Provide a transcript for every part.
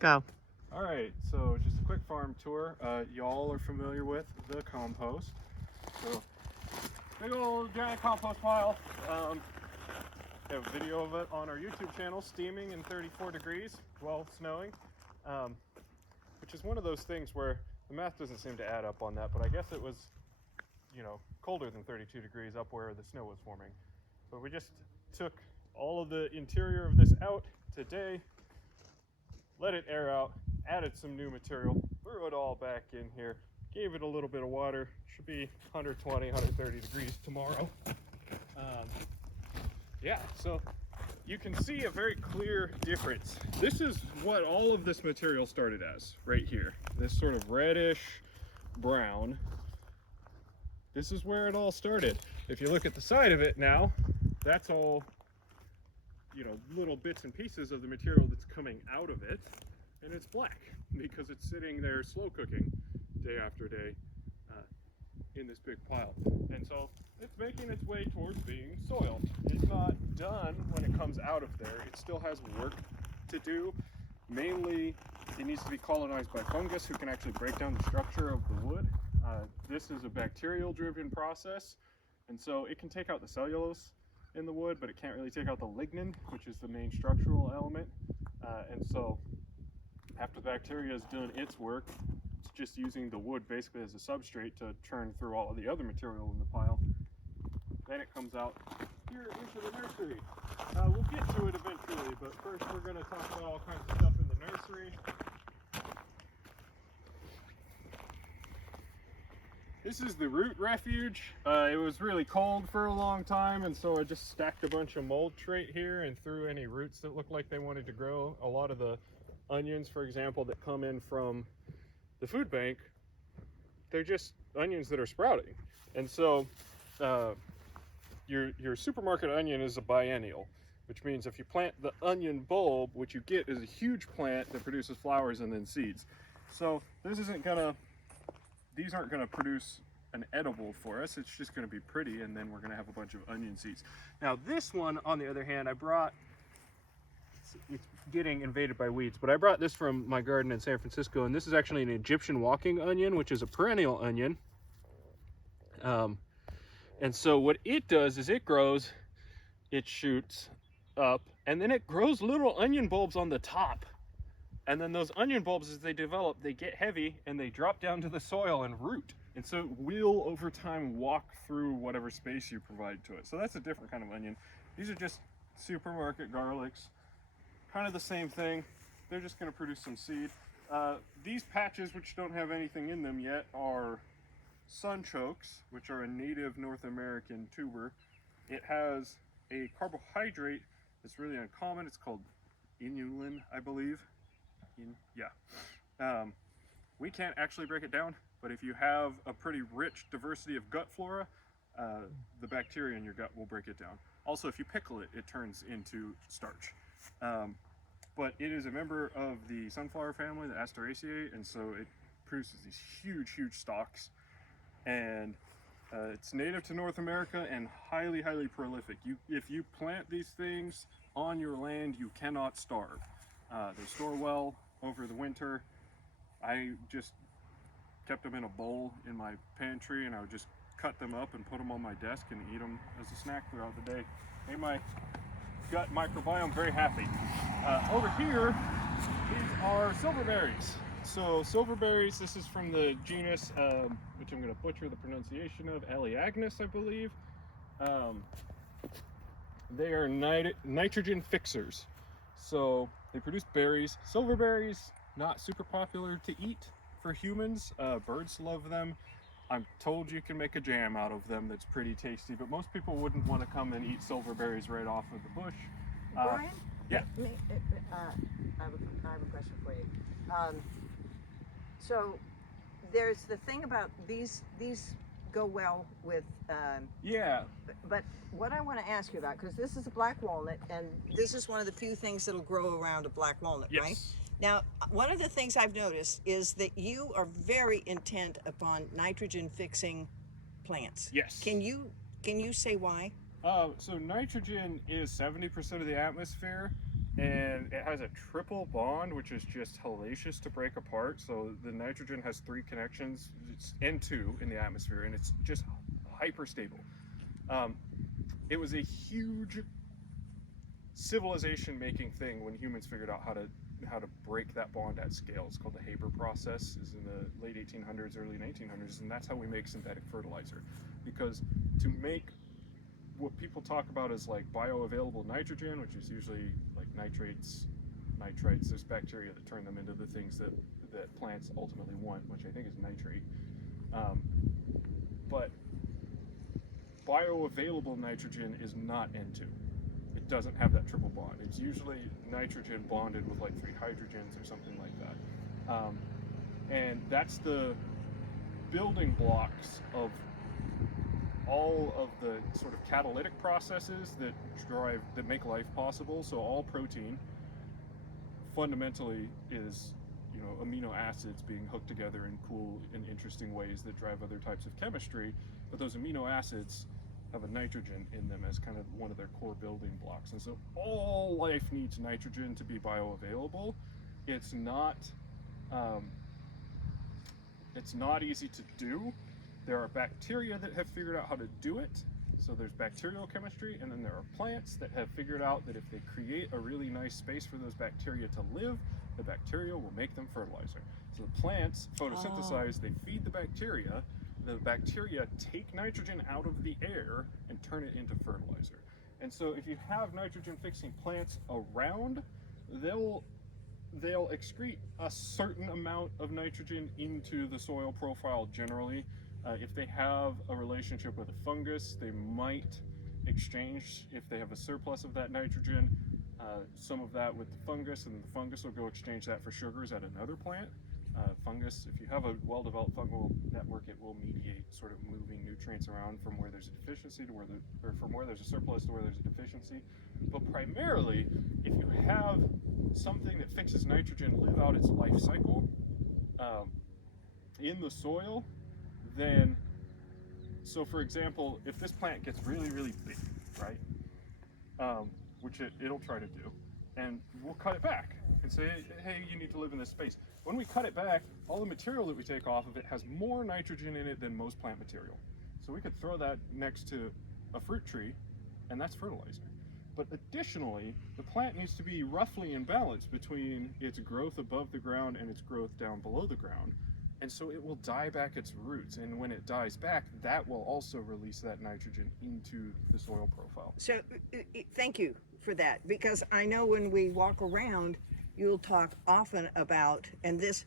Go. All right, so just a quick farm tour. Y'all are familiar with the compost. So, big old giant compost pile. We have a video of it on our YouTube channel, steaming in 34 degrees while snowing, which is one of those things where the math doesn't seem to add up on that, but I guess it was, colder than 32 degrees up where the snow was forming. But we just took all of the interior of this out today, let it air out, added some new material, threw it all back in here, gave it a little bit of water. Should be 120, 130 degrees tomorrow. Yeah, so you can see a very clear difference. This is what all of this material started as, right here. This sort of reddish brown. This is where it all started. If you look at the side of it now, that's all, little bits and pieces of the material that's coming out of it, and it's black because it's sitting there slow cooking day after day in this big pile. And so it's making its way towards being soil. It's not done when it comes out of there. It still has work to do. Mainly, it needs to be colonized by fungus who can actually break down the structure of the wood. This is a bacterial-driven process, and so it can take out the cellulose in the wood, but it can't really take out the lignin, which is the main structural element. And so after the bacteria has done its work, it's just using the wood basically as a substrate to churn through all of the other material in the pile. Then it comes out here into the nursery. We'll get to it eventually, but first we're going to talk about all kinds of stuff in the nursery. This is the root refuge. It was really cold for a long time, and so I just stacked a bunch of mulch right here and threw any roots that looked like they wanted to grow. A lot of the onions, for example, that come in from the food bank, they're just onions that are sprouting. And so your supermarket onion is a biennial, which means if you plant the onion bulb, what you get is a huge plant that produces flowers and then seeds. So these aren't gonna produce an edible for us. It's just gonna be pretty, and then we're gonna have a bunch of onion seeds. Now this one, on the other hand, it's getting invaded by weeds, but I brought this from my garden in San Francisco, and this is actually an Egyptian walking onion, which is a perennial onion. And so what it does is it grows, it shoots up, and then it grows little onion bulbs on the top. And then those onion bulbs, as they develop, they get heavy and they drop down to the soil and root. And so it will, over time, walk through whatever space you provide to it. So that's a different kind of onion. These are just supermarket garlics. Kind of the same thing. They're just going to produce some seed. These patches, which don't have anything in them yet, are sunchokes, which are a native North American tuber. It has a carbohydrate that's really uncommon. It's called inulin, I believe. We can't actually break it down, but if you have a pretty rich diversity of gut flora, the bacteria in your gut will break it down. Also, if you pickle it, it turns into starch. But it is a member of the sunflower family, the Asteraceae, and so it produces these huge, huge stalks. And it's native to North America and highly, highly prolific. If you plant these things on your land, you cannot starve. They store well over the winter. I just kept them in a bowl in my pantry, and I would just cut them up and put them on my desk and eat them as a snack throughout the day. Made my gut microbiome very happy. Over here, these are silverberries. So silverberries, this is from the genus, which I'm going to butcher the pronunciation of, Allelopathy, I believe. They are nitrogen fixers. So they produce berries. Silverberries, not super popular to eat for humans. Birds love them. I'm told you can make a jam out of them that's pretty tasty, but most people wouldn't want to come and eat silverberries right off of the bush. Brian? Yeah. I have a question for you. So there's the thing about these go well with Yeah. But what I want to ask you about, because this is a black walnut, and this is one of the few things that'll grow around a black walnut, Yes. right? Now, one of the things I've noticed is that you are very intent upon nitrogen fixing plants. Yes. Can you say why? So nitrogen is 70% of the atmosphere, and it has a triple bond, which is just hellacious to break apart. So the nitrogen has 3 connections, it's N2 in the atmosphere, and it's just hyper stable. It was a huge civilization making thing when humans figured out how to break that bond at scale. It's called the Haber process. Is in the late 1800s, early 1900s, and that's how we make synthetic fertilizer. Because to make what people talk about as like bioavailable nitrogen, which is usually like nitrates, nitrites, there's bacteria that turn them into the things that plants ultimately want, which I think is nitrate. But bioavailable nitrogen is not N2. It doesn't have that triple bond. It's usually nitrogen bonded with like 3 hydrogens or something like that. And that's the building blocks of all of the sort of catalytic processes that make life possible. So all protein fundamentally is, you know, amino acids being hooked together in cool and interesting ways that drive other types of chemistry. But those amino acids have a nitrogen in them as kind of one of their core building blocks. And so all life needs nitrogen to be bioavailable. It's not easy to do. There are bacteria that have figured out how to do it. So there's bacterial chemistry, and then there are plants that have figured out that if they create a really nice space for those bacteria to live, the bacteria will make them fertilizer. So the plants photosynthesize, they feed the bacteria take nitrogen out of the air and turn it into fertilizer. And so if you have nitrogen fixing plants around, they'll excrete a certain amount of nitrogen into the soil profile generally. If they have a relationship with a fungus, they might exchange, if they have a surplus of that nitrogen, some of that with the fungus, and the fungus will go exchange that for sugars at another plant. Fungus, if you have a well-developed fungal network, it will mediate sort of moving nutrients around from where there's a deficiency to from where there's a surplus to where there's a deficiency. But primarily, if you have something that fixes nitrogen live out its life cycle in the soil, then, so for example, if this plant gets really, really big, right, which it'll try to do, and we'll cut it back and say, hey, you need to live in this space. When we cut it back, all the material that we take off of it has more nitrogen in it than most plant material. So we could throw that next to a fruit tree, and that's fertilizer. But additionally, the plant needs to be roughly in balance between its growth above the ground and its growth down below the ground. And so it will dye back its roots. And when it dies back, that will also release that nitrogen into the soil profile. So thank you for that, because I know when we walk around, you'll talk often about, and this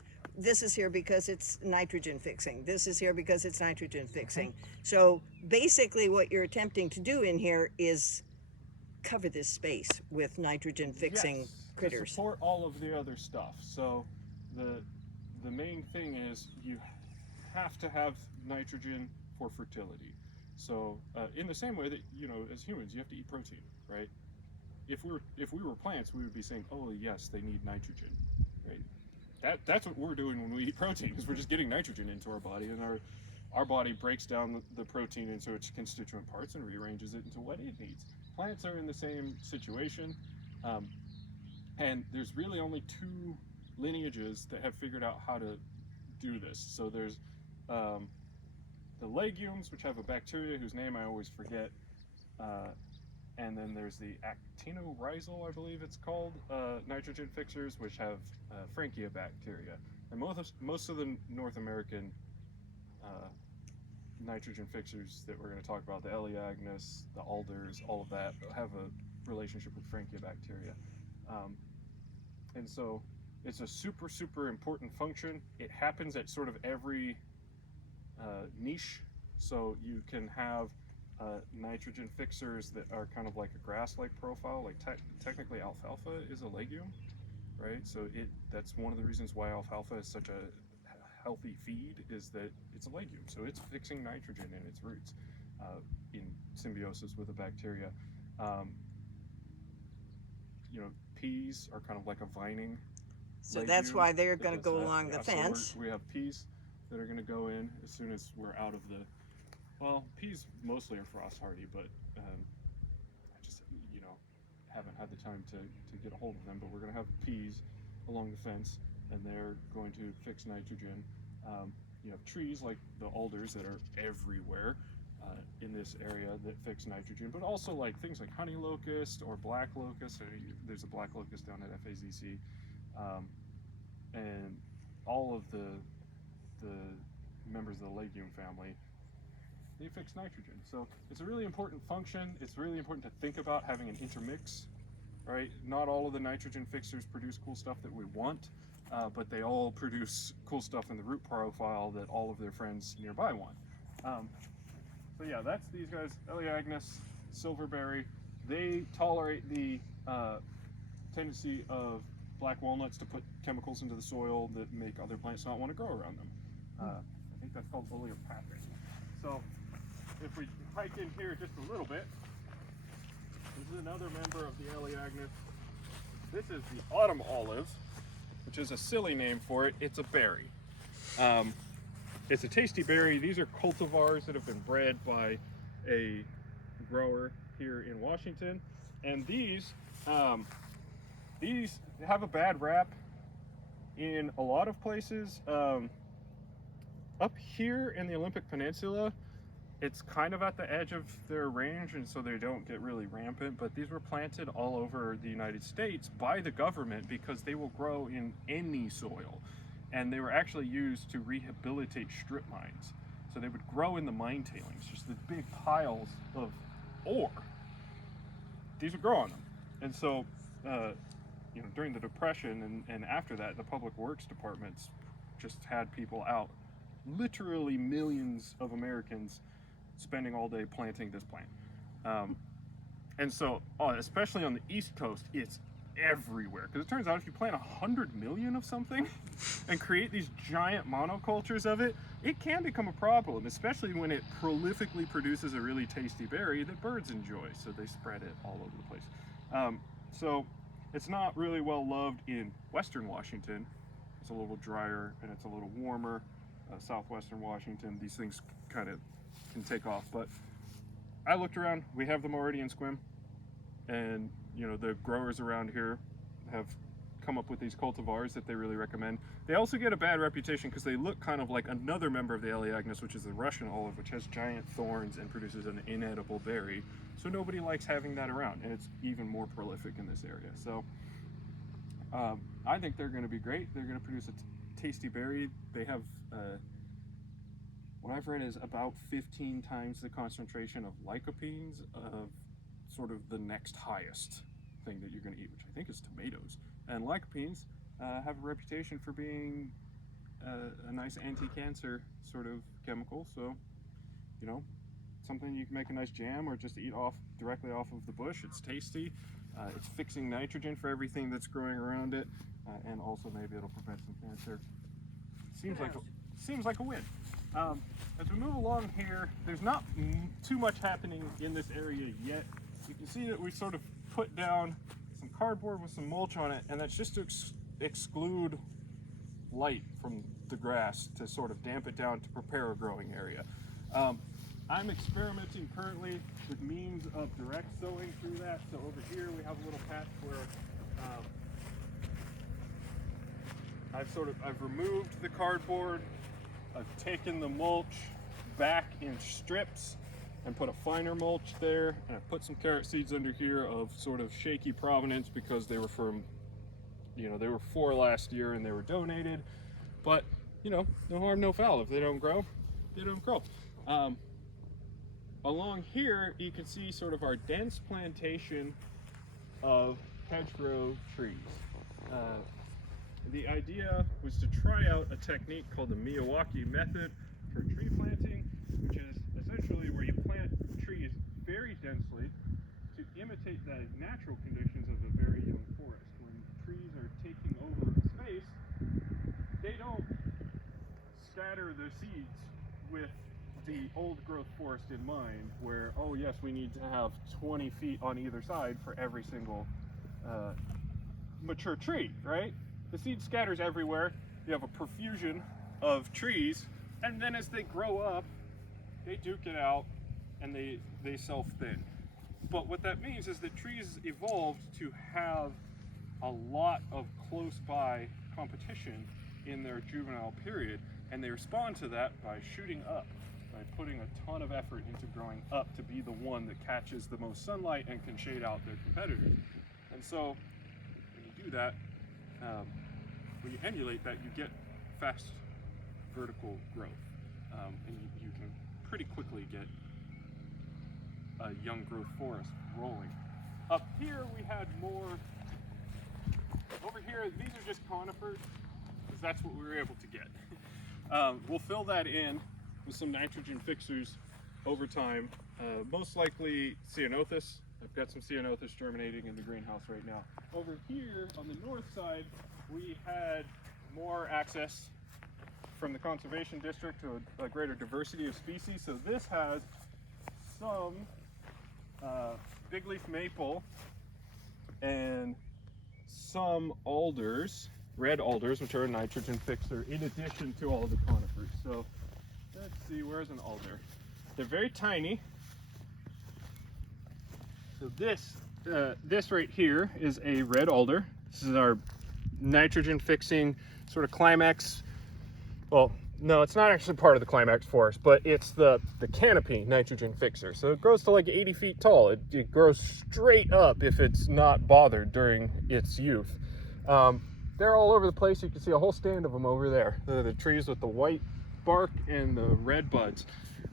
is here because it's nitrogen fixing. This is here because it's nitrogen fixing. So basically what you're attempting to do in here is cover this space with nitrogen fixing critters. To support all of the other stuff. So the main thing is you have to have nitrogen for fertility. So in the same way that, you know, as humans, you have to eat protein, right? If we were plants, we would be saying, oh yes, they need nitrogen, right? That's what we're doing when we eat protein, is we're just getting nitrogen into our body, and our body breaks down the protein into its constituent parts and rearranges it into what it needs. Plants are in the same situation, and there's really only 2 lineages that have figured out how to do this. So there's the legumes, which have a bacteria whose name I always forget, and then there's the actinorhizal, I believe it's called, nitrogen fixers, which have Frankia bacteria. And most of the North American nitrogen fixers that we're going to talk about, the Elaeagnus, the alders, all of that, have a relationship with Frankia bacteria. And so it's a super, super important function. It happens at sort of every niche. So you can have nitrogen fixers that are kind of like a grass-like profile. Like technically alfalfa is a legume, right? So that's one of the reasons why alfalfa is such a healthy feed, is that it's a legume. So it's fixing nitrogen in its roots in symbiosis with a bacteria. You know, peas are kind of like a vining So legume. that's why they're going to go along the fence. So we have peas that are going to go in as soon as we're out of the, well, peas mostly are frost hardy, but I just, you know, haven't had the time to get a hold of them, but we're going to have peas along the fence, and they're going to fix nitrogen. You have trees like the alders that are everywhere in this area that fix nitrogen, but also like things like honey locust or black locust. There's a black locust down at FAZC, and all of the members of the legume family, they fix nitrogen. So it's a really important function. It's really important to think about having an intermix, right? Not all of the nitrogen fixers produce cool stuff that we want, but they all produce cool stuff in the root profile that all of their friends nearby want. So yeah, that's these guys, Elaeagnus, silverberry. They tolerate the tendency of black walnuts to put chemicals into the soil that make other plants not want to grow around them. I think that's called Allelopathy. So if we hike in here just a little bit, this is another member of the Elaeagnus. This is the autumn olive, which is a silly name for it. It's a berry. It's a tasty berry. These are cultivars that have been bred by a grower here in Washington, and these have a bad rap in a lot of places. Up here in the Olympic Peninsula, it's kind of at the edge of their range, and so they don't get really rampant, but these were planted all over the United States by the government because they will grow in any soil, and they were actually used to rehabilitate strip mines. So they would grow in the mine tailings, just the big piles of ore. These would grow on them. And so during the Depression and after that, the public works departments just had people out, literally millions of Americans spending all day planting this plant. And so, especially on the East Coast, it's everywhere. Because it turns out if you plant 100 million of something and create these giant monocultures of it, it can become a problem, especially when it prolifically produces a really tasty berry that birds enjoy. So they spread it all over the place. So it's not really well loved in Western Washington. It's a little drier and it's a little warmer. Southwestern Washington, these things kind of can take off. But I looked around, we have them already in Squim, and the growers around here have come up with these cultivars that they really recommend. They also get a bad reputation because they look kind of like another member of the Elaeagnus, which is the Russian olive, which has giant thorns and produces an inedible berry. So nobody likes having that around, and it's even more prolific in this area. So I think they're going to be great. They're going to produce a tasty berry. They have what I've read is about 15 times the concentration of lycopenes of sort of the next highest thing that you're going to eat, which I think is tomatoes. And lycopenes have a reputation for being a nice anti-cancer sort of chemical. So, something you can make a nice jam or just eat directly off of the bush. It's tasty. It's fixing nitrogen for everything that's growing around it, and also maybe it'll prevent some cancer. Seems like a win. As we move along here, there's not too much happening in this area yet. You can see that we sort of put down some cardboard with some mulch on it, and that's just to exclude light from the grass to sort of damp it down to prepare a growing area. I'm experimenting currently with means of direct sowing through that. So over here we have a little patch where I've removed the cardboard, I've taken the mulch back in strips and put a finer mulch there, and I put some carrot seeds under here of sort of shaky provenance because they were from, they were 4 last year and they were donated, but no harm, no foul. If they don't grow, they don't grow. Along here, you can see sort of our dense plantation of hedgerow trees. The idea was to try out a technique called the Miyawaki method for tree planting, which is essentially where you plant trees very densely to imitate the natural conditions of a very young forest. When trees are taking over a space, they don't scatter the seeds with the old growth forest in mind, where, oh yes, we need to have 20 feet on either side for every single mature tree, right? The seed scatters everywhere. You have a profusion of trees, and then as they grow up, they duke it out and they self-thin. But what that means is that trees evolved to have a lot of close by competition in their juvenile period, and they respond to that by shooting up, by putting a ton of effort into growing up to be the one that catches the most sunlight and can shade out their competitors. And so when you do that, when you emulate that, you get fast vertical growth, and you can pretty quickly get a young growth forest rolling. Up here we had more. Over here, these are just conifers, because that's what we were able to get. We'll fill that in with some nitrogen fixers over time, most likely ceanothus. I've got some ceanothus germinating in the greenhouse right now. Over here on the north side, we had more access from the conservation district to a greater diversity of species. So this has some big leaf maple and some alders, red alders, which are a nitrogen fixer, in addition to all of the conifers. So let's see, where's an alder? They're very tiny. So this right here is a red alder. This is our nitrogen fixing sort of climax. Well, no, it's not actually part of the climax forest, but it's the canopy nitrogen fixer. So it grows to like 80 feet tall. It grows straight up if it's not bothered during its youth. They're all over the place. You can see a whole stand of them over there. They're the trees with the white bark and the red buds.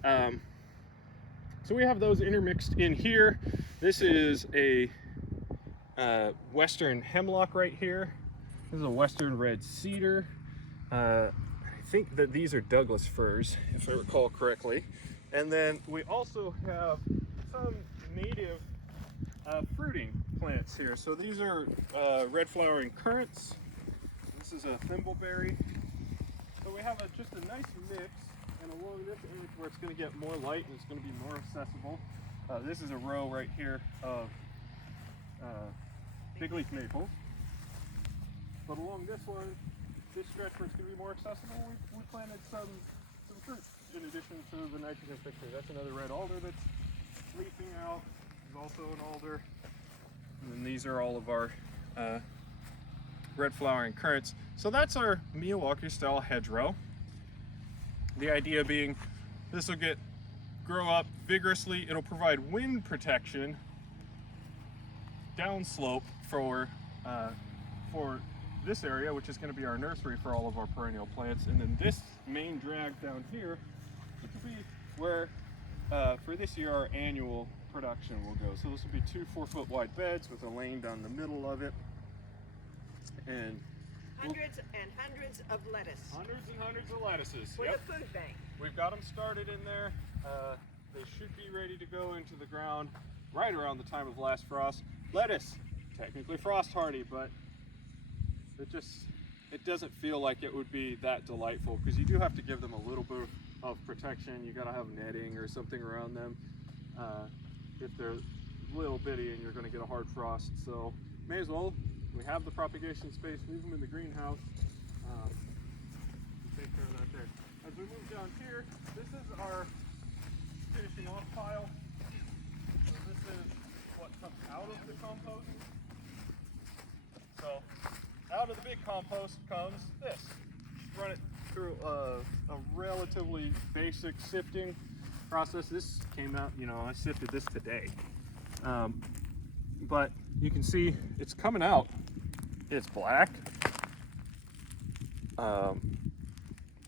So we have those intermixed in here. This is a western hemlock right here. This is a western red cedar. I think that these are Douglas firs, if I recall correctly. And then we also have some native fruiting plants here. So these are red flowering currants. This is a thimbleberry. So we have just a nice mix, and along this edge where it's going to get more light and it's going to be more accessible, this is a row right here of big leaf maples. But along this one, this stretch where it's going to be more accessible, we planted some fruit in addition to the nitrogen fixer. That's another red alder that's leafing out. There's also an alder. And then these are all of our red flowering currants. So that's our Milwaukee style hedgerow. The idea being this will grow up vigorously. It'll provide wind protection downslope for this area, which is going to be our nursery for all of our perennial plants. And then this main drag down here, which will be where for this year our annual production will go. So this will be 2 4-foot wide beds with a lane down the middle of it, and hundreds and hundreds of lettuce. Hundreds and hundreds of lettuces. For the food bank. We've got them started in there. They should be ready to go into the ground right around the time of last frost. Lettuce, technically frost hardy, but it doesn't feel like it would be that delightful, because you do have to give them a little bit of protection. You got to have netting or something around them if they're little bitty and you're going to get a hard frost. So may as well, we have the propagation space, leave them in the greenhouse. Take care of that there. As we move down here, this is our finishing off pile. So this is what comes out of the compost. So out of the big compost comes this. Run it through a relatively basic sifting process. This came out, I sifted this today. But you can see it's coming out. It's black.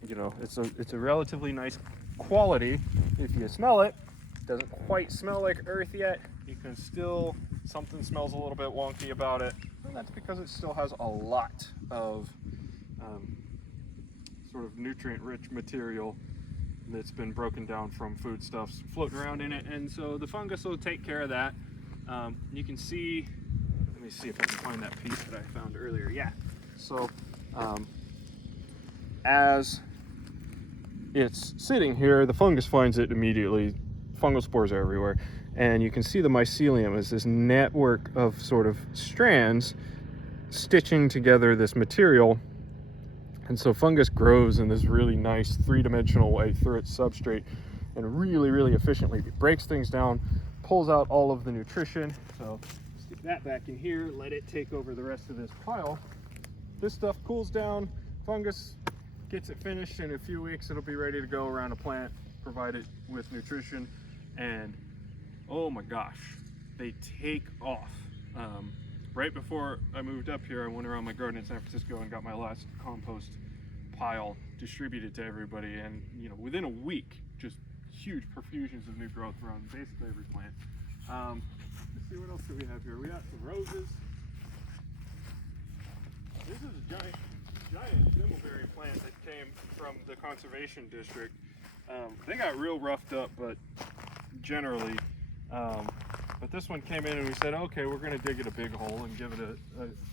It's a relatively nice quality. If you smell it, it doesn't quite smell like earth yet. You can still, something smells a little bit wonky about it. And that's because it still has a lot of sort of nutrient-rich material that's been broken down from foodstuffs floating around in it. And so the fungus will take care of that. You can see, let me see if I can find that piece that I found earlier. Yeah. So as it's sitting here, the fungus finds it immediately. Fungal spores are everywhere. And you can see the mycelium is this network of sort of strands stitching together this material. And so fungus grows in this really nice 3-dimensional way through its substrate and really, really efficiently. It breaks things down pulls out all of the nutrition. So stick that back in here, let it take over the rest of this pile. This stuff cools down, fungus gets it finished. In a few weeks it'll be ready to go around a plant, provide it with nutrition, and oh my gosh, they take off. Right before I moved up here, I went around my garden in San Francisco and got my last compost pile distributed to everybody, and you know, within a week, just huge profusions of new growth around basically every plant. Let's see, what else do we have here? We got some roses. This is a giant thimbleberry plant that came from the conservation district. They got real roughed up, but generally, but this one came in and we said, okay, we're going to dig it a big hole and give it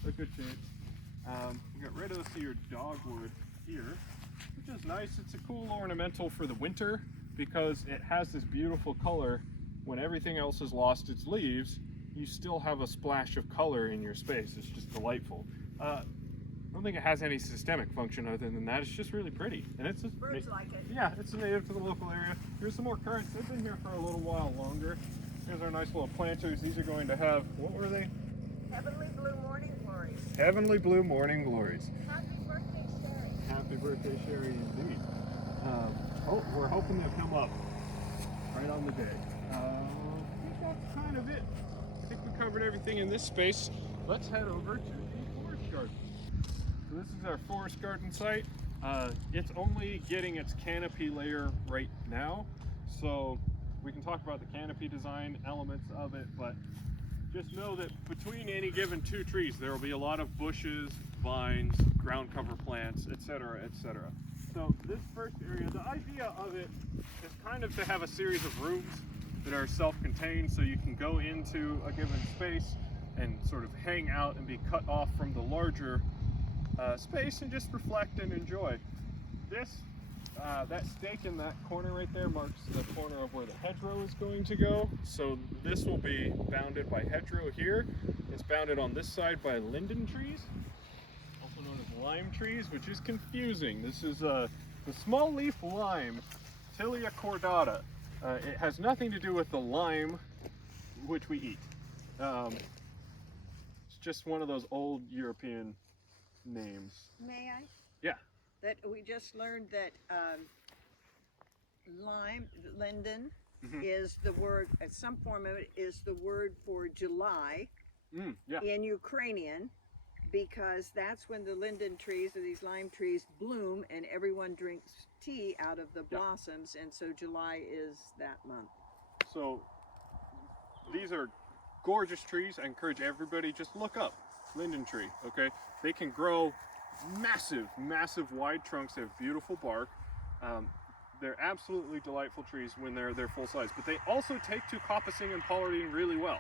a good chance. We got rid of your dogwood here, which is nice. It's a cool ornamental for the winter because it has this beautiful color. When everything else has lost its leaves, you still have a splash of color in your space. It's just delightful. I don't think it has any systemic function other than that. It's just really pretty. And it's just, Birds like it. yeah, it's a native to the local area. Here's some more currants. They've been here for a little while longer. Here's our nice little planters. These are going to have, what were they? Heavenly blue morning glories. Heavenly blue morning glories. Happy birthday, Sherry. Happy birthday, Sherry, indeed. We're hoping they'll come up right on the day. I think that's kind of it. I think we covered everything in this space. Let's head over to the forest garden. So this is our forest garden site. It's only getting its canopy layer right now, so we can talk about the canopy design elements of it, but just know that between any given two trees there will be a lot of bushes, vines, ground cover plants, etc., etc. So this first area, the idea of it is kind of to have a series of rooms that are self-contained, so you can go into a given space and sort of hang out and be cut off from the larger space and just reflect and enjoy. This, that stake in that corner right there marks the corner of where the hedgerow is going to go. So this will be bounded by hedgerow here. It's bounded on this side by linden trees, also known as lime trees, which is confusing. This is the small leaf lime, Tilia cordata. It has nothing to do with the lime which we eat. It's just one of those old European names. May I? Yeah. That we just learned that lime, linden, is the word, some form of it is the word for July Yeah. in Ukrainian, because that's when the linden trees or these lime trees bloom and everyone drinks tea out of the blossoms, and so July is that month. So these are gorgeous trees. I encourage everybody, just look up linden tree, okay? They can grow massive wide trunks. They have beautiful bark. They're absolutely delightful trees when they're full size, but they also take to coppicing and pollinating really well.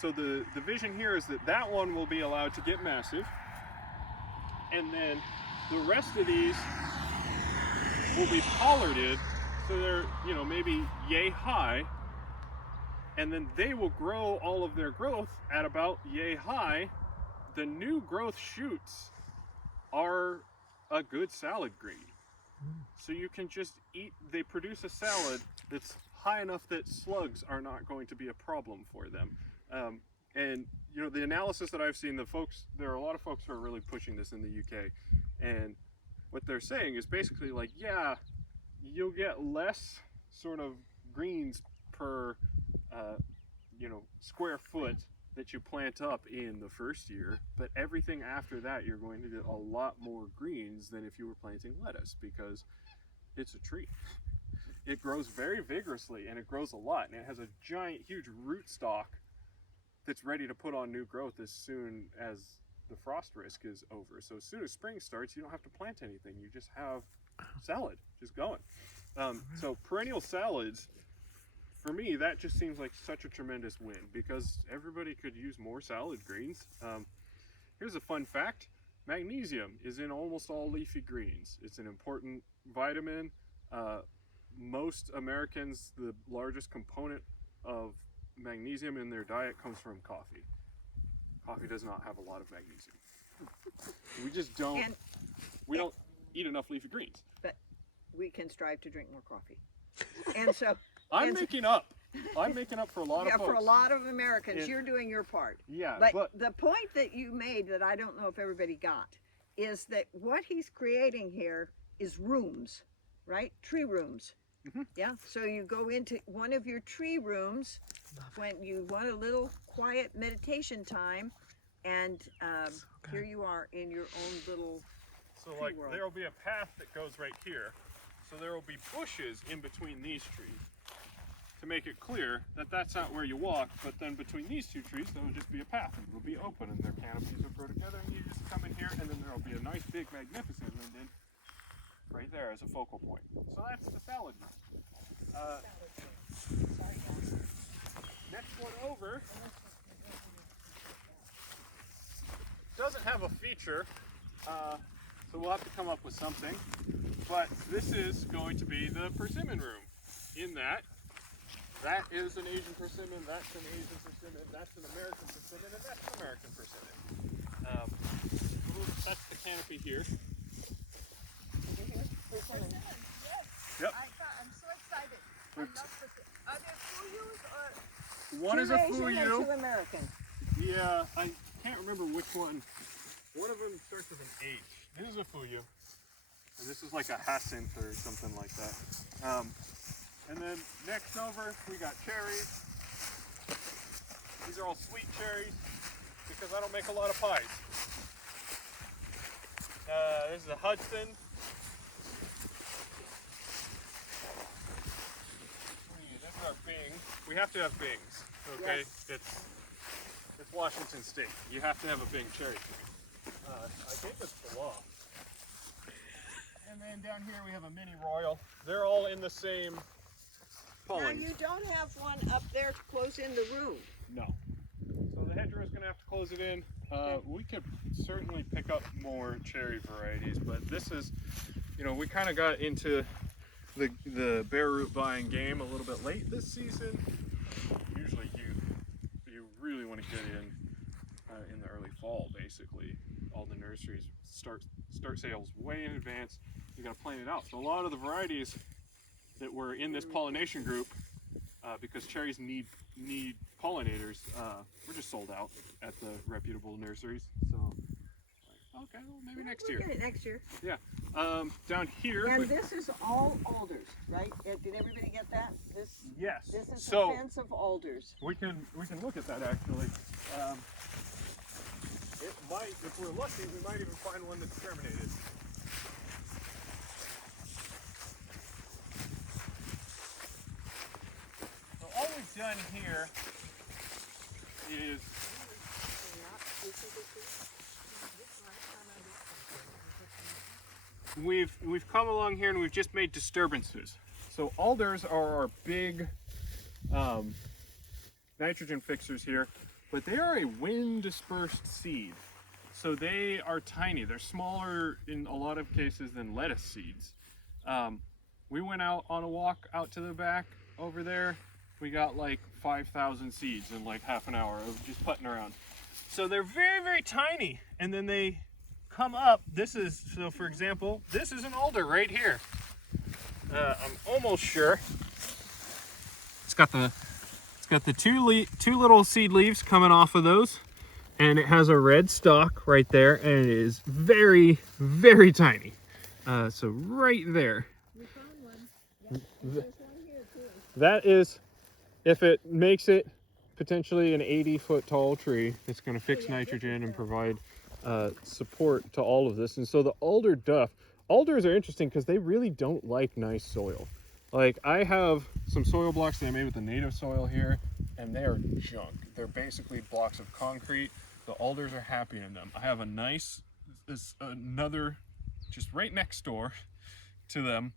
So the vision here is that one will be allowed to get massive, and then the rest of these will be pollarded, so they're, you know, maybe yay high, and then they will grow all of their growth at about yay high. The new growth shoots are a good salad green. So you can just eat, they produce a salad that's high enough that slugs are not going to be a problem for them. And you know, the analysis that I've seen, there are a lot of folks who are really pushing this in the UK, and what they're saying is basically like, yeah, you'll get less sort of greens per you know, square foot that you plant up in the first year, but everything after that you're going to get a lot more greens than if you were planting lettuce, because it's a tree. It grows very vigorously and it grows a lot, and it has a giant huge root stock that's ready to put on new growth as soon as the frost risk is over. So as soon as spring starts, you don't have to plant anything, you just have salad just going. So perennial salads, for me, that just seems like such a tremendous win, because everybody could use more salad greens. Here's a fun fact. Magnesium is in almost all leafy greens. It's an important vitamin. Most Americans, the largest component of magnesium in their diet comes from coffee. Coffee does not have a lot of magnesium. We just don't, don't eat enough leafy greens. But we can strive to drink more coffee. And so I'm making up. I'm making up for a lot of Yeah, folks. for a lot of Americans, It- you're doing your part. Yeah, But the point that you made that I don't know if everybody got is that what he's creating here is rooms, right? Tree rooms. Mhm. Yeah. So you go into one of your tree rooms when you want a little quiet meditation time, and here you are in your own little. so tree like world. there will be a path that goes right here. So there will be bushes in between these trees to make it clear that that's not where you walk, but then between these two trees there will just be a path and it will be open and their canopies will grow together and you just come in here and then there will be a nice big magnificent linden right there as a focal point. So that's the salad room. Next one over doesn't have a feature, so we'll have to come up with something. But this is going to be the persimmon room. In that is an Asian persimmon, that's an Asian persimmon, that's an American persimmon, and that's an American persimmon. That's the canopy here. Persimmon, yes. Yep. I'm so excited. I love persimmon. Are there fuyus or? One is a Two Asian and fuyu. two American. Yeah, I can't remember which one. One of them starts with an H. This is a fuyu. And this is like a hyacinth or something like that. And then next over, we got cherries. These are all sweet cherries because I don't make a lot of pies. This is a Hudson. This is our Bing. We have to have Bings, okay? Yes. It's Washington State. You have to have a Bing cherry tree. I think it's the law. And then down here we have a mini royal. They're all in the same Now pollen. you don't have one up there to close in the room. No. So the hedgerow is going to have to close it in. We could certainly pick up more cherry varieties, but this is, you know, we kind of got into the bare root buying game a little bit late this season. Usually you really want to get in the early fall, basically. All the nurseries start sales way in advance. You got to plan it out. So a lot of the varieties that were in this pollination group, because cherries need pollinators, we're just sold out at the reputable nurseries. So, okay, well, maybe next We'll year. get it next year. Yeah. Down here. And this is all alders, right? Did everybody get that? Yes. This is So a fence of alders. we can look at that actually. It might, if we're lucky, we might even find one that's terminated. So all we've done here is we've come along here and we've just made disturbances. So alders are our big nitrogen fixers here, but they are a wind dispersed seed. So they are tiny. They're smaller in a lot of cases than lettuce seeds. We went out on a walk out to the back over there. We got like 5,000 seeds in like half an hour of just putting around. So they're very, very tiny. And then they come up. So for example, this is an alder right here. I'm almost sure. It's got the two little seed leaves coming off of those, and it has a red stalk right there, and it is very, very tiny. So right there. We found one. Yeah, and there's one here too. That is, if it makes it potentially an 80-foot tall tree, it's going to fix nitrogen and provide support to all of this. And so the alder duff, alders are interesting because they really don't like nice soil. Like I have some soil blocks that I made with the native soil here, and they are junk. They're basically blocks of concrete. The alders are happy in them. I have another just right next door to them,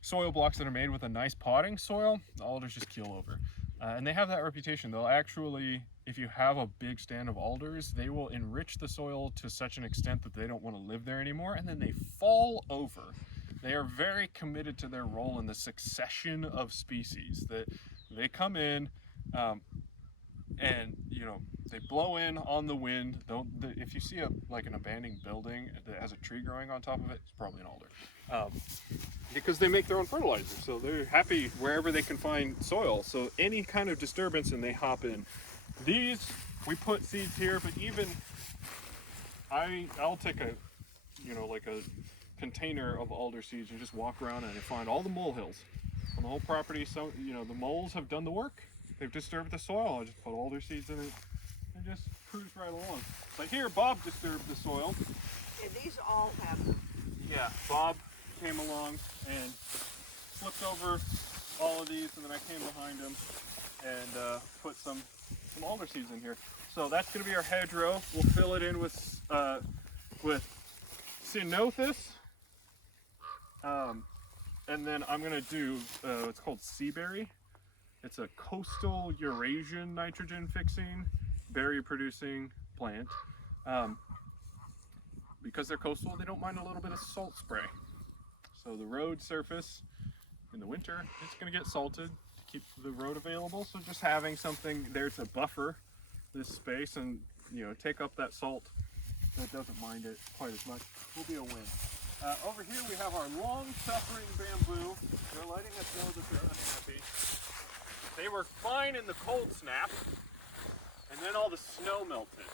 soil blocks that are made with a nice potting soil. The alders just keel over. And they have that reputation. They'll actually, if you have a big stand of alders, they will enrich the soil to such an extent that they don't want to live there anymore, and then they fall over. They are very committed to their role in the succession of species. That they come in, and you know, they blow in on the wind. If you see like an abandoned building that has a tree growing on top of it, it's probably an alder. Because they make their own fertilizer, so they're happy wherever they can find soil. So any kind of disturbance and they hop in. These, we put seeds here, but even I'll take a, like a container of alder seeds and just walk around and find all the molehills on the whole property. So, the moles have done the work. They've disturbed the soil. I just put alder seeds in it and just cruise right along. But here, Bob disturbed the soil. Yeah, these all have. Yeah, Bob came along and flipped over all of these, and then I came behind him and put some alder seeds in here. So that's going to be our hedgerow. We'll fill it in with Cyanothus, and then I'm going to do it's called seaberry. It's a coastal Eurasian nitrogen fixing, berry producing plant. Because they're coastal, they don't mind a little bit of salt spray. So the road surface in the winter, it's going to get salted to keep the road available. So just having something there to buffer this space and take up that salt that doesn't mind it quite as much will be a win. Over here we have our long-suffering bamboo. They're letting us know that they're unhappy. They were fine in the cold snap, and then all the snow melted.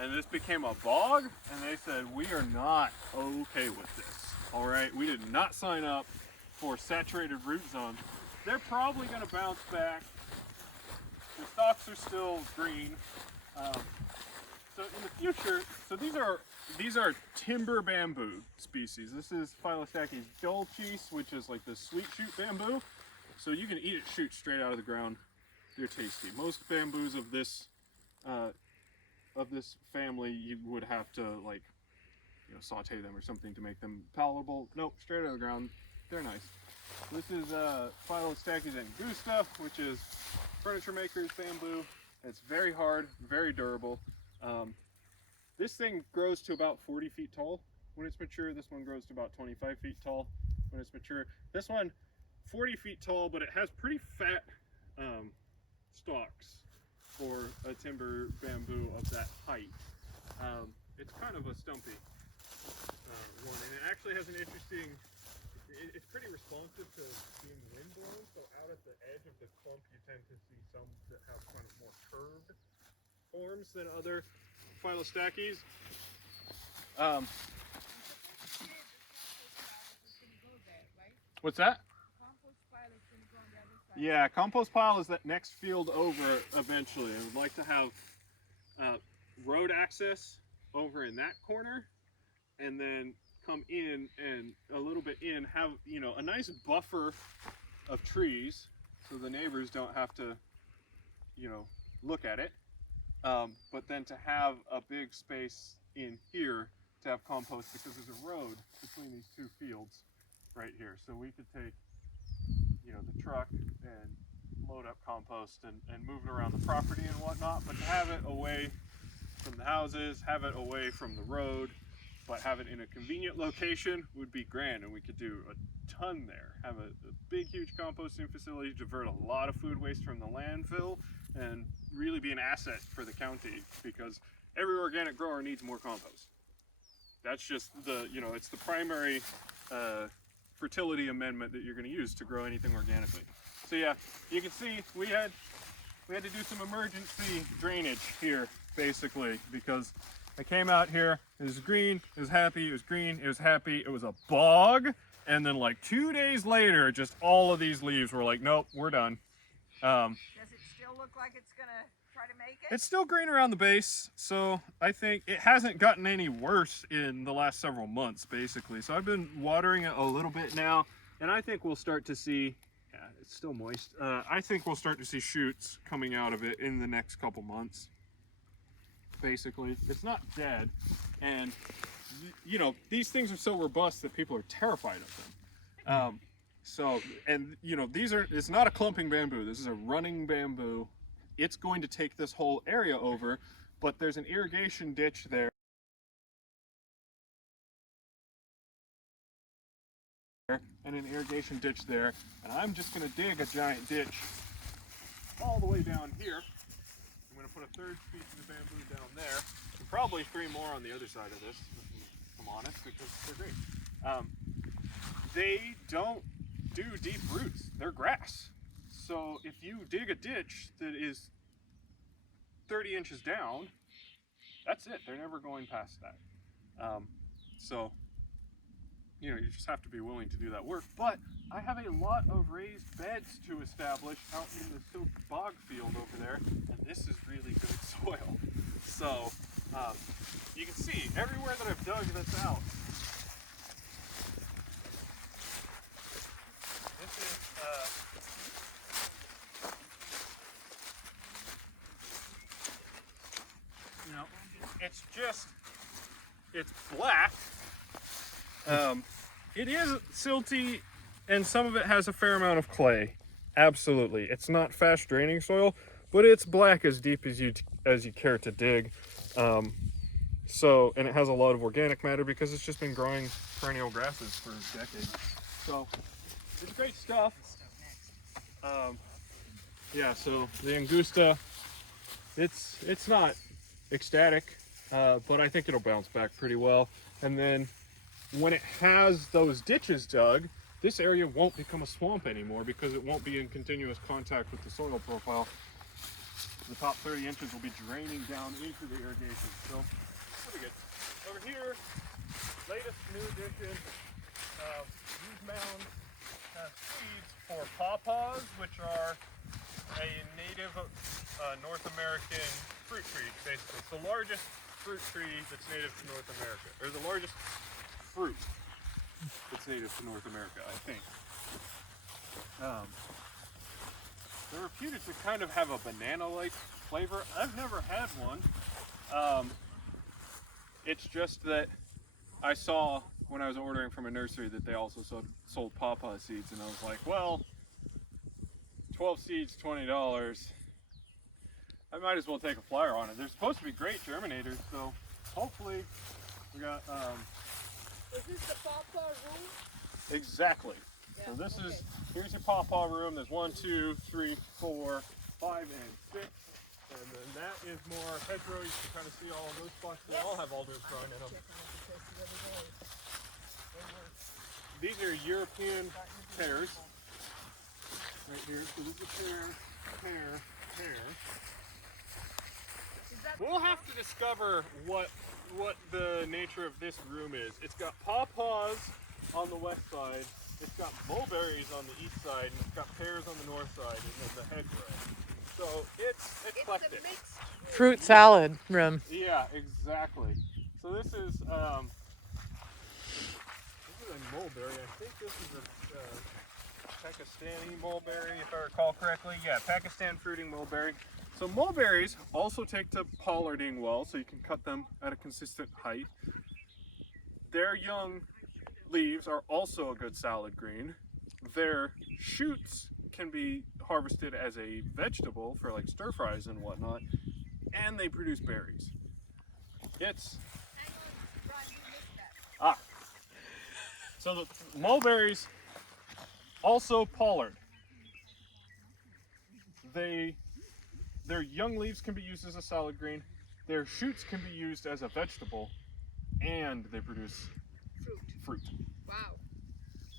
And this became a bog, and they said, we are not okay with this. All right, we did not sign up for saturated root zone. They're probably going to bounce back. The stalks are still green. So in the future, so these are timber bamboo species. This is Phylostachys dulcis, which is like the sweet shoot bamboo. So you can eat it shoot straight out of the ground. They're tasty. Most bamboos of this family, you would have to saute them or something to make them palatable. Nope, straight out of the ground. They're nice. This is Phylostachys angusta, which is furniture maker's bamboo. It's very hard, very durable. This thing grows to about 40 feet tall when it's mature. This one grows to about 25 feet tall when it's mature. This one, 40 feet tall, but it has pretty fat stalks for a timber bamboo of that height. It's kind of a stumpy one, and it actually has an interesting, it's pretty responsive to being wind blown, so out at the edge of the clump you tend to see some that have kind of more curved forms than other Phylostachys. What's that? Yeah, compost pile is that next field over eventually. I would like to have road access over in that corner, and then come in and a little bit in, have a nice buffer of trees so the neighbors don't have to look at it, but then to have a big space in here to have compost, because there's a road between these two fields right here, so we could take the truck and load up compost and move it around the property and whatnot, but to have it away from the houses, have it away from the road, but have it in a convenient location would be grand, and we could do a ton there. Have a big, huge composting facility, divert a lot of food waste from the landfill, and really be an asset for the county, because every organic grower needs more compost. That's just it's the primary fertility amendment that you're going to use to grow anything organically. So yeah, you can see we had to do some emergency drainage here, basically, because I came out here, it was green, it was happy, it was green, it was happy, it was a bog, and then like 2 days later, just all of these leaves were like, nope, we're done. Does it still look like it's gonna try to make it? It's still green around the base, so I think it hasn't gotten any worse in the last several months, basically. So I've been watering it a little bit now, and I think we'll start to see, yeah, it's still moist. I think we'll start to see shoots coming out of it in the next couple months. Basically, it's not dead, and these things are so robust that people are terrified of them. It's not a clumping bamboo. This is a running bamboo. It's going to take this whole area over, but there's an irrigation ditch there. And an irrigation ditch there, and I'm just going to dig a giant ditch all the way down here. I'm going to put put a third species of bamboo down there, and probably 3 more on the other side of this, if I'm honest, because they're great. They don't do deep roots. They're grass. So if you dig a ditch that is 30 inches down, that's it. They're never going past that. So, you know, you just have to be willing to do that work. But I have a lot of raised beds to establish out in the silk bog field over there, and this is really good soil. So, you can see everywhere that I've dug that's out. This is, you know, it's just, it's black. It is silty, and some of it has a fair amount of clay. Absolutely, it's not fast draining soil, but it's black as deep as you care to dig. So, and it has a lot of organic matter because it's just been growing perennial grasses for decades. So, it's great stuff. Yeah, so the Angusta, it's not ecstatic, but I think it'll bounce back pretty well. And then when it has those ditches dug, this area won't become a swamp anymore because it won't be in continuous contact with the soil profile. The top 30 inches will be draining down into the irrigation. So, pretty good. Over here, latest new addition, these mounds have seeds for pawpaws, which are a native North American fruit tree, basically. It's the largest fruit tree that's native to North America, or the largest fruit that's native to North America, I think. They're reputed to kind of have a banana-like flavor. I've never had one. It's just that I saw when I was ordering from a nursery that they also sold pawpaw seeds, and I was like, well, 12 seeds, $20. I might as well take a flyer on it. They're supposed to be great germinators, so hopefully we got. Is this the pawpaw room? Exactly. Yeah, So this okay. is, here's your pawpaw room. There's 1, 2, 3, 4, 5, and 6. And then that is more hedgerow. You can kind of see all of those spots. They all have alders growing in them. These are European pears. Right here. So this is pear, pear, pear. Is that We'll have to discover what the nature of this room is. It's got pawpaws on the west side. It's got mulberries on the east side, and it's got pears on the north side, and then the hedgerow. So it's eclectic. It's a mixed Fruit salad room. Yeah, exactly. So this is a mulberry. I think this is a Pakistani mulberry, if I recall correctly. Yeah, Pakistan fruiting mulberry. So mulberries also take to pollarding well, so you can cut them at a consistent height. Their young leaves are also a good salad green. Their shoots can be harvested as a vegetable for like stir fries and whatnot, and they produce berries. It's Hang on, Brian, you missed that. so the mulberries also pollard. Their young leaves can be used as a salad green. Their shoots can be used as a vegetable, and they produce fruit. Wow.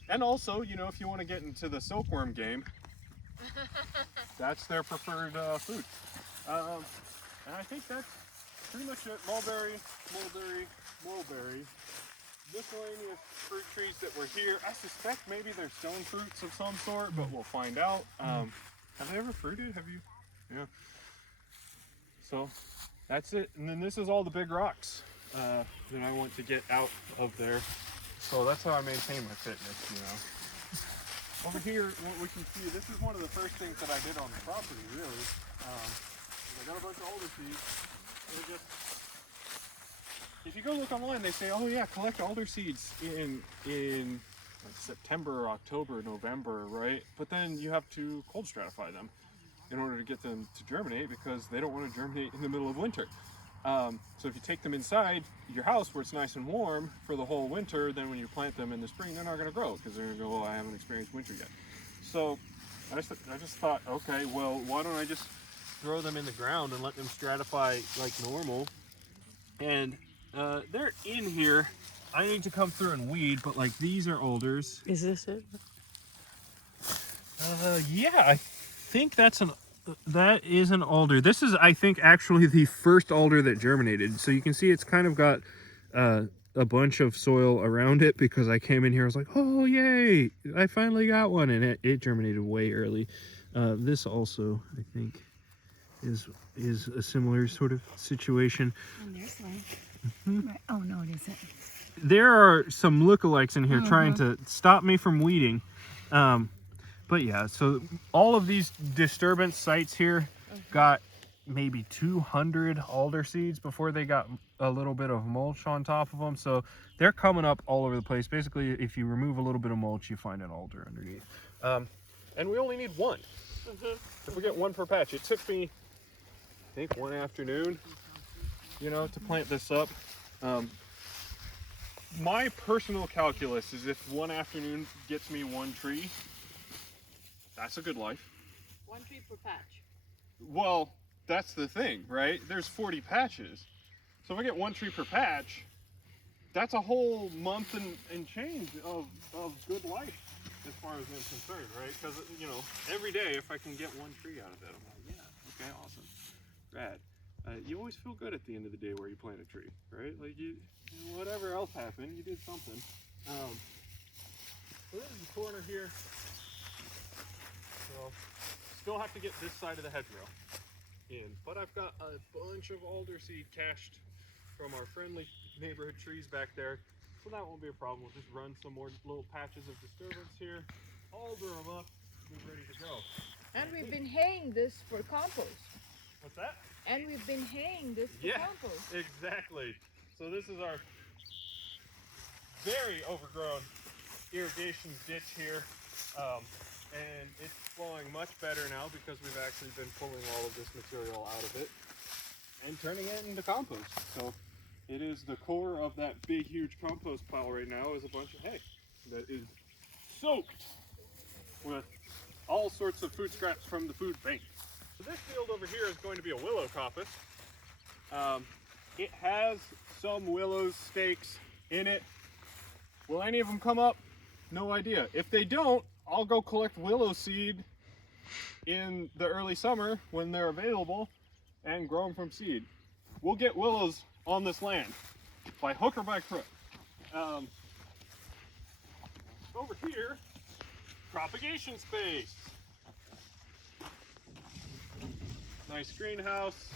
And also, you know, if you want to get into the silkworm game, that's their preferred food. And I think that's pretty much it. Mulberry, mulberry, mulberry. Miscellaneous fruit trees that were here. I suspect maybe they're stone fruits of some sort, but we'll find out. Have they ever fruited? Have you? Yeah. So that's it. And then this is all the big rocks that I want to get out of there. So that's how I maintain my fitness, you know. Over here, what we can see, this is one of the first things that I did on the property, really. I got a bunch of alder seeds. If you go look online, they say, oh yeah, collect alder seeds in like September, October, November, right? But then you have to cold stratify them in order to get them to germinate because they don't want to germinate in the middle of winter. So if you take them inside your house where it's nice and warm for the whole winter, then when you plant them in the spring, they're not going to grow because they're going to go, oh, I haven't experienced winter yet. So I just thought, okay, well, why don't I just throw them in the ground and let them stratify like normal. And they're in here. I need to come through and weed, but like these are alders. Is this it? Yeah, I think that is an alder. This is, I think, actually the first alder that germinated. So you can see it's kind of got a bunch of soil around it because I came in here, I was like, oh yay, I finally got one, and it germinated way early. This also, I think, is a similar sort of situation. And there's one. Right. Oh no, it isn't. There are some lookalikes in here trying to stop me from weeding. But yeah, so all of these disturbance sites here got maybe 200 alder seeds before they got a little bit of mulch on top of them. So they're coming up all over the place. Basically, if you remove a little bit of mulch, you find an alder underneath. And we only need one. If we get one per patch, it took me, I think, one afternoon, to plant this up. My personal calculus is if one afternoon gets me one tree, that's a good life. 1 tree per patch. Well, that's the thing, right? There's 40 patches. So if I get one tree per patch, that's a whole month and change of good life as far as I'm concerned, right? Because, every day if I can get one tree out of that, I'm like, yeah, okay, awesome, rad. You always feel good at the end of the day where you plant a tree, right? Like whatever else happened, you did something. So this is the corner here. So still have to get this side of the hedgerow in, but I've got a bunch of alder seed cached from our friendly neighborhood trees back there, so that won't be a problem. We'll just run some more little patches of disturbance here, alder them up, be ready to go. And we've been haying this for compost. What's that? And we've been haying this for compost. Exactly. So this is our very overgrown irrigation ditch here. And it's flowing much better now because we've actually been pulling all of this material out of it and turning it into compost. So it is the core of that big, huge compost pile right now is a bunch of hay that is soaked with all sorts of food scraps from the food bank. So this field over here is going to be a willow coppice. It has some willow stakes in it. Will any of them come up? No idea. If they don't, I'll go collect willow seed in the early summer when they're available and grow them from seed. We'll get willows on this land by hook or by crook. Over here, propagation space. Nice greenhouse.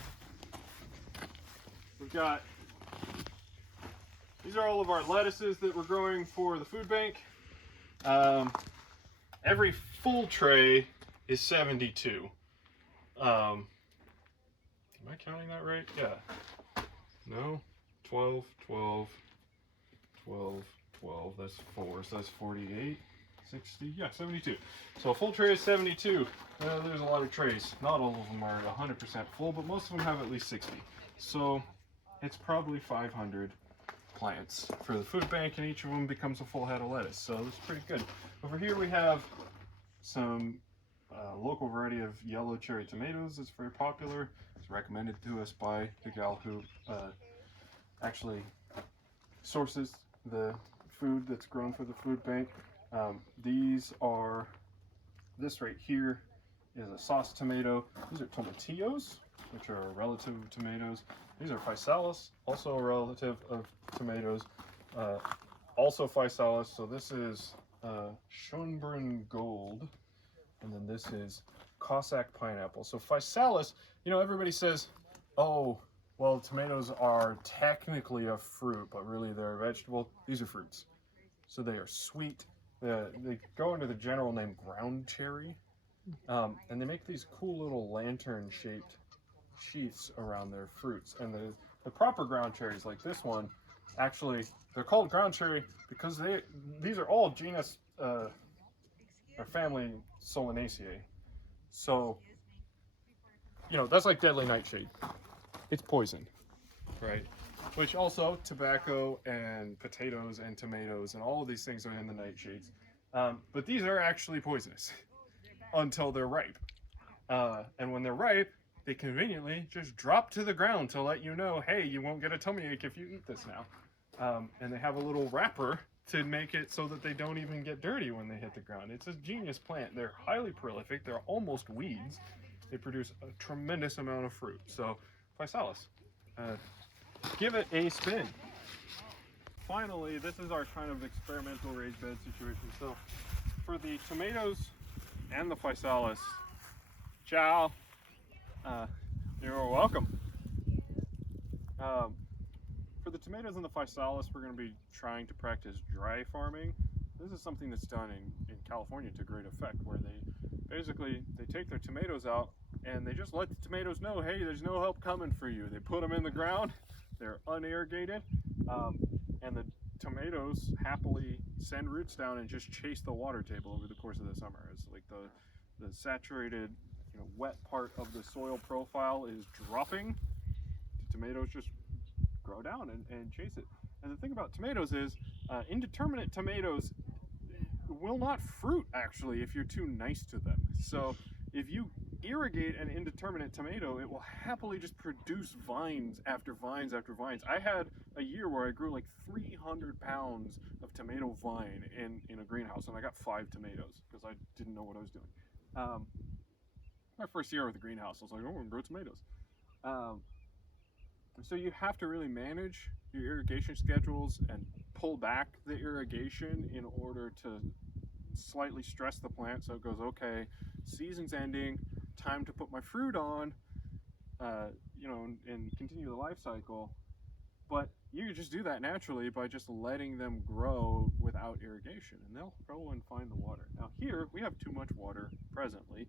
We've got, these are all of our lettuces that we're growing for the food bank. Every full tray is 72. Am I counting that right? Yeah. No? 12, 12, 12, 12. That's 4. So that's 48, 60. Yeah, 72. So a full tray is 72. There's a lot of trays. Not all of them are 100% full, but most of them have at least 60. So it's probably 500 plants for the food bank, and each of them becomes a full head of lettuce. So it's pretty good. Over here we have some local variety of yellow cherry tomatoes. It's very popular. It's recommended to us by the gal who actually sources the food that's grown for the food bank. This right here is a sauce tomato. These are tomatillos, which are a relative of tomatoes. These are physalis, also a relative of tomatoes. Also physalis, so this is Schönbrunn Gold, and then this is Cossack pineapple. So physalis, everybody says, oh, well, tomatoes are technically a fruit, but really they're a vegetable. These are fruits. So they are sweet. They go under the general name ground cherry, and they make these cool little lantern-shaped sheaths around their fruits. And the proper ground cherries, like this one, actually, they're called ground cherry because these are all genus or family Solanaceae. So, that's like deadly nightshade. It's poison, right? Which also tobacco and potatoes and tomatoes and all of these things are in the nightshades. But these are actually poisonous until they're ripe. And when they're ripe, they conveniently just drop to the ground to let you know, hey, you won't get a tummy ache if you eat this now. And they have a little wrapper to make it so that they don't even get dirty when they hit the ground. It's a genius plant. They're highly prolific. They're almost weeds. They produce a tremendous amount of fruit. So, physalis, give it a spin. Finally, this is our kind of experimental raised bed situation. So, for the tomatoes and the physalis, ciao. You're welcome. For the tomatoes and the physalis, we're going to be trying to practice dry farming. This is something that's done in California to great effect, where they take their tomatoes out and they just let the tomatoes know, hey, there's no help coming for you. They put them in the ground, they're unirrigated, and the tomatoes happily send roots down and just chase the water table over the course of the summer. It's like the saturated, wet part of the soil profile is dropping. The tomatoes just grow down and chase it. And the thing about tomatoes is indeterminate tomatoes will not fruit actually if you're too nice to them. So if you irrigate an indeterminate tomato, it will happily just produce vines after vines after vines. I had a year where I grew like 300 pounds of tomato vine in a greenhouse, and I got 5 tomatoes because I didn't know what I was doing. My first year with the greenhouse, I was like, oh, I'm gonna grow tomatoes. So you have to really manage your irrigation schedules and pull back the irrigation in order to slightly stress the plant so it goes, okay, season's ending, time to put my fruit on, and continue the life cycle. But you can just do that naturally by just letting them grow without irrigation, and they'll go and find the water. Now here, we have too much water presently.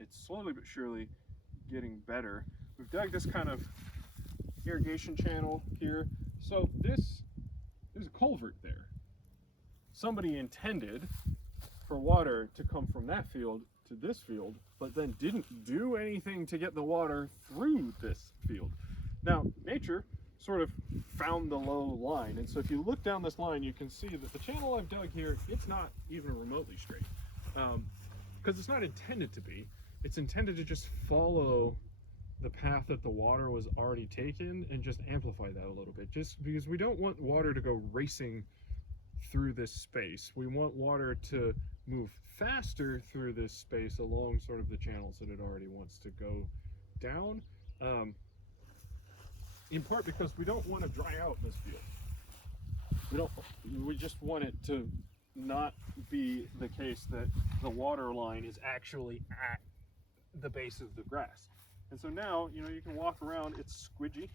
It's slowly but surely getting better. We've dug this kind of irrigation channel here. So there's a culvert there. Somebody intended for water to come from that field to this field, but then didn't do anything to get the water through this field. Now, nature sort of found the low line, and so if you look down this line, you can see that the channel I've dug here, it's not even remotely straight, because it's not intended to be. It's intended to just follow the path that the water was already taken and just amplify that a little bit, just because we don't want water to go racing through this space. We want water to move faster through this space along sort of the channels that it already wants to go down, in part because we don't want to dry out this field. We just want it to not be the case that the water line is actually at the base of the grass. And so now, you can walk around, it's squidgy,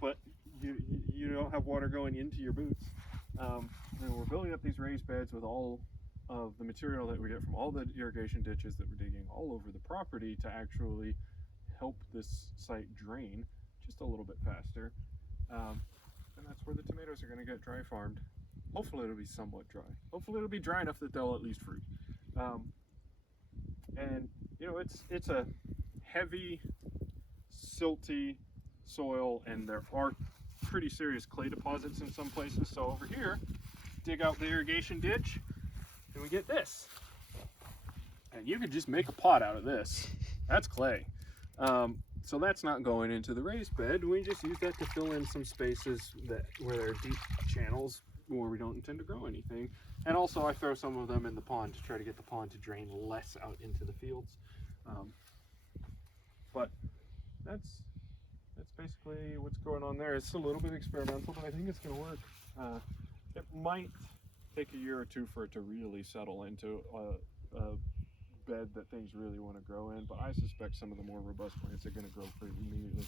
but you don't have water going into your boots. And we're building up these raised beds with all of the material that we get from all the irrigation ditches that we're digging all over the property to actually help this site drain just a little bit faster. And that's where the tomatoes are going to get dry farmed. Hopefully it'll be somewhat dry. Hopefully it'll be dry enough that they'll at least fruit. And it's a heavy, silty soil, and there are pretty serious clay deposits in some places. So over here, dig out the irrigation ditch, and we get this. And you could just make a pot out of this. That's clay. So that's not going into the raised bed. We just use that to fill in some spaces where there are deep channels where we don't intend to grow anything. And also I throw some of them in the pond to try to get the pond to drain less out into the fields. But that's basically what's going on there. It's a little bit experimental, but I think it's going to work. It might take a year or two for it to really settle into a bed that things really want to grow in, but I suspect some of the more robust plants are going to grow pretty immediately.